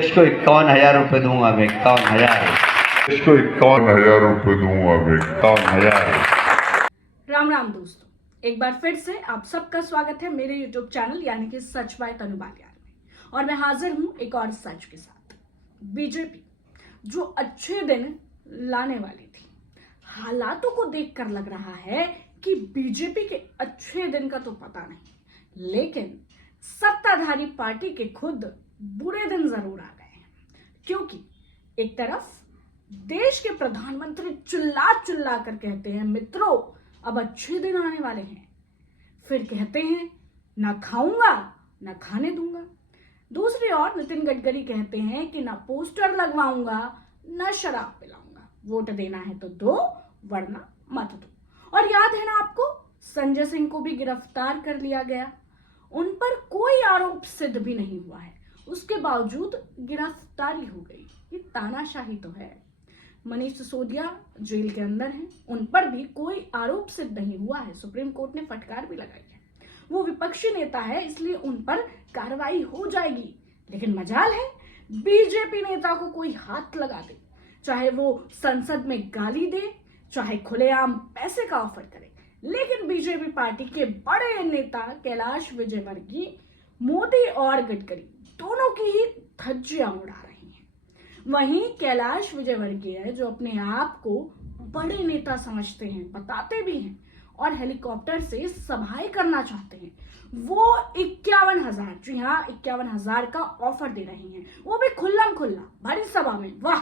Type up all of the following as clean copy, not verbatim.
इसको 51,000 रुपए दूंगा मैं, 51,000। इसको 51,000 रुपए दूंगा मैं, 51,000। राम राम दोस्तों, एक बार फिर से आप सबका स्वागत है मेरे YouTube चैनल यानी कि सच बाय तनु बालियान में। और मैं हाजिर हूं एक और सच के साथ। बीजेपी जो अच्छे दिन लाने वाली थी, हालातों को देखकर लग रहा है कि बीजेपी के अच्छे दिन का तो पता नहीं, लेकिन सत्ताधारी पार्टी के खुद बुरे दिन जरूर आ गए हैं। क्योंकि एक तरफ देश के प्रधानमंत्री चिल्ला चिल्ला कर कहते हैं मित्रों अब अच्छे दिन आने वाले हैं, फिर कहते हैं ना खाऊंगा ना खाने दूंगा। दूसरी ओर नितिन गडकरी कहते हैं कि ना पोस्टर लगवाऊंगा ना शराब पिलाऊंगा, वोट देना है तो दो वरना मत दो। और याद है ना आपको, संजय सिंह को भी गिरफ्तार कर लिया गया, उन पर कोई आरोप सिद्ध भी नहीं हुआ है, उसके बावजूद गिरफ्तारी हो गई। ये तानाशाही तो है। मनीष सिसोदिया जेल के अंदर हैं, उन पर भी कोई आरोप सिद्ध नहीं हुआ है, सुप्रीम कोर्ट ने फटकार भी लगाई है। वो विपक्षी नेता है इसलिए उन पर कार्रवाई हो जाएगी, लेकिन मजाल है बीजेपी नेता को कोई हाथ लगा दे, चाहे वो संसद में गाली दे चाहे खुलेआम पैसे का ऑफर करे। लेकिन बीजेपी पार्टी के बड़े नेता कैलाश विजयवर्गीय मोदी और गडकरी दोनों की ही धज्जियां उड़ा रही हैं। वहीं कैलाश विजयवर्गीय जो अपने आप को बड़े नेता समझते हैं, बताते भी हैं और हेलीकॉप्टर से सभाएं करना चाहते हैं, वो 51,000, जी हाँ 51,000 का ऑफर दे रही हैं, वो भी खुल्लम खुल्ला भरी सभा में। वाह,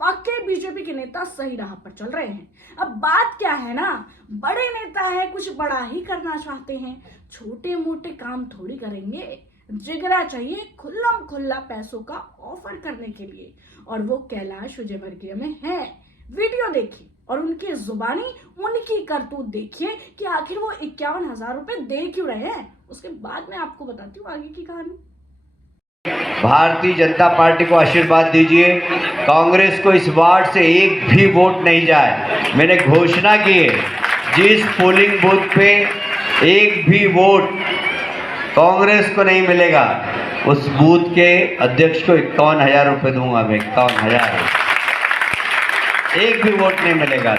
वाकई बीजेपी के नेता सही राह पर चल रहे हैं। अब बात क्या है ना, बड़े नेता है, कुछ बड़ा ही करना चाहते हैं, छोटे मोटे काम थोड़ी करेंगे। जिगरा चाहिए खुल्लम खुल्ला पैसों का ऑफर करने के लिए, और वो कैलाश विजयवर्गीय में है। वीडियो देखिए और उनकी जुबानी उनकी करतूत देखिए कि आखिर वो 51,000 रुपए दे क्यों रहे हैं। उसके बाद मैं आपको बताती हूँ आगे की कहानी। भारतीय जनता पार्टी को आशीर्वाद दीजिए, कांग्रेस को इस वार्ड से एक भी वोट नहीं जाए। मैंने घोषणा की है, जिस पोलिंग बूथ पे एक भी वोट कांग्रेस को नहीं मिलेगा उस बूथ के अध्यक्ष को 51,000 रुपए दूंगा मैं, 51,000। एक भी वोट नहीं मिलेगा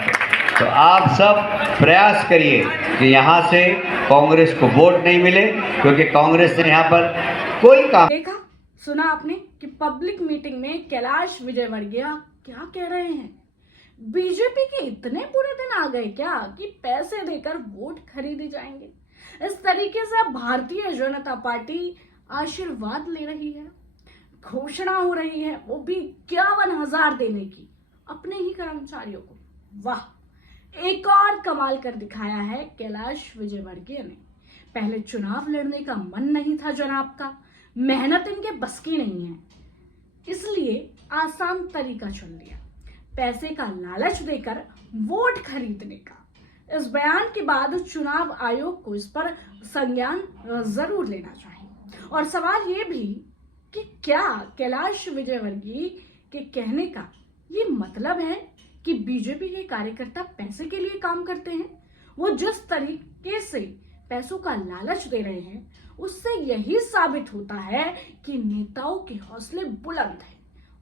तो आप सब प्रयास करिए कि यहाँ से कांग्रेस को वोट नहीं मिले, क्योंकि कांग्रेस ने यहाँ पर कोई काम। देखा सुना आपने कि पब्लिक मीटिंग में कैलाश विजयवर्गीय क्या कह रहे हैं। बीजेपी के इतने बुरे दिन आ गए क्या कि पैसे देकर वोट खरीदे जाएंगे। इस तरीके से अब भारतीय जनता पार्टी आशीर्वाद ले रही है, घोषणा हो रही है, वो भी 51,000 देने की अपने ही कर्मचारियों को। वाह, एक और कमाल कर दिखाया है कैलाश विजयवर्गीय ने। पहले चुनाव लड़ने का मन नहीं था जनाब का, मेहनत इनके बस की नहीं है, इसलिए आसान तरीका चुन लिया, पैसे का लालच देकर वोट खरीदने का। इस बयान के बाद चुनाव आयोग को इस पर संज्ञान जरूर लेना चाहिए। और सवाल ये भी कि क्या कैलाश विजयवर्गीय के कहने का ये मतलब है कि बीजेपी के कार्यकर्ता पैसे के लिए काम करते हैं। वो जिस तरीके से पैसों का लालच दे रहे हैं, उससे यही साबित होता है कि नेताओं के हौसले बुलंद हैं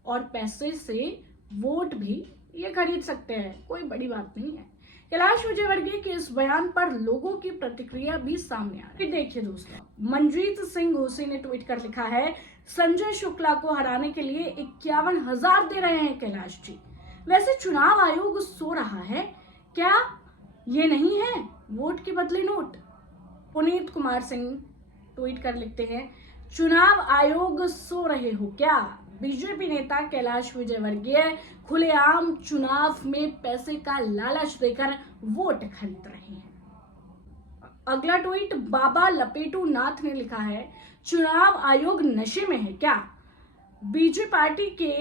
और पैसे से वोट भी ये खरीद सकते हैं, कोई बड़ी बात नहीं है। कैलाश विजयवर्गीय के इस बयान पर लोगों की प्रतिक्रिया भी सामने आ रही है। देखिए दोस्तों, मनजीत सिंह घोसी ने ट्वीट कर लिखा है, संजय शुक्ला को हराने के लिए 51,000 दे रहे हैं कैलाश जी। वैसे चुनाव आयोग सो रहा है क्या? ये नहीं है वोट के बदले नोट। पुनीत कुमार सिंह ट्वीट कर लिखते हैं, चुनाव आयोग सो रहे हो क्या? बीजेपी नेता कैलाश विजयवर्गीय खुलेआम चुनाव में पैसे का लालच देकर वोट खरीद रहे हैं। अगला ट्वीट बाबा लपेटू नाथ ने लिखा है, चुनाव आयोग नशे में है क्या? बीजेपी पार्टी के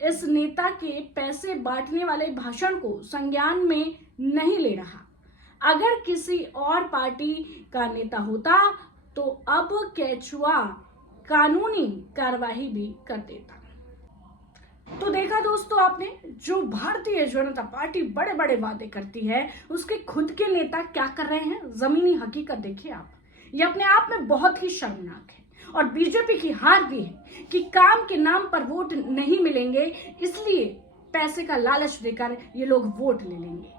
इस नेता के पैसे बांटने वाले भाषण को संज्ञान में नहीं ले रहा। अगर किसी और पार्टी का नेता होता तो अब केचुआ कानूनी कार्यवाही भी कर देता। तो देखा दोस्तों आपने, जो भारतीय जनता पार्टी बड़े बड़े वादे करती है उसके खुद के नेता क्या कर रहे हैं, जमीनी हकीकत देखिए आप। ये अपने आप में बहुत ही शर्मनाक है। और बीजेपी की हार भी है कि काम के नाम पर वोट नहीं मिलेंगे, इसलिए पैसे का लालच देकर ये लोग वोट ले लेंगे।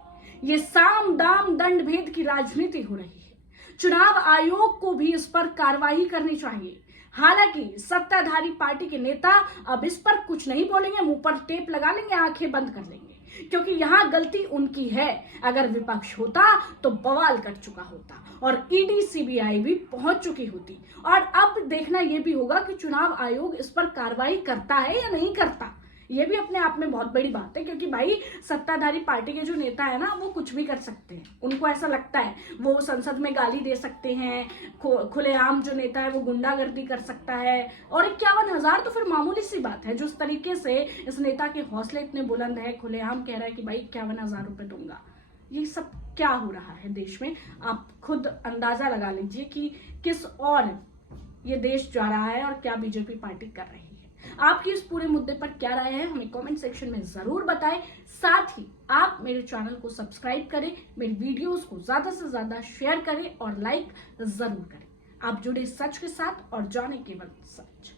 ये साम दाम दंड भेद की राजनीति हो रही है। चुनाव आयोग को भी इस पर कार्रवाई करनी चाहिए। हालांकि सत्ताधारी पार्टी के नेता अब इस पर कुछ नहीं बोलेंगे, मुंह पर टेप लगा लेंगे, आंखें बंद कर लेंगे, क्योंकि यहां गलती उनकी है। अगर विपक्ष होता तो बवाल कर चुका होता और ईडी सीबीआई भी पहुंच चुकी होती। और अब देखना यह भी होगा कि चुनाव आयोग इस पर कार्रवाई करता है या नहीं करता। ये भी अपने आप में बहुत बड़ी बात है, क्योंकि भाई सत्ताधारी पार्टी के जो नेता है ना, वो कुछ भी कर सकते हैं। उनको ऐसा लगता है वो संसद में गाली दे सकते हैं, खुलेआम जो नेता है वो गुंडागर्दी कर सकता है। और 51,000 तो फिर मामूली सी बात है। जिस तरीके से इस नेता के हौसले इतने बुलंद है, खुलेआम कह रहा है कि भाई 51,000 रुपए दूंगा। ये सब क्या हो रहा है देश में, आप खुद अंदाजा लगा लीजिए कि किस और ये देश जा रहा है और क्या बीजेपी पार्टी कर रही है। आपकी इस पूरे मुद्दे पर क्या राय है, हमें कमेंट सेक्शन में जरूर बताएं। साथ ही आप मेरे चैनल को सब्सक्राइब करें, मेरी वीडियोस को ज्यादा से ज्यादा शेयर करें और लाइक जरूर करें। आप जुड़े सच के साथ और जाने केवल सच।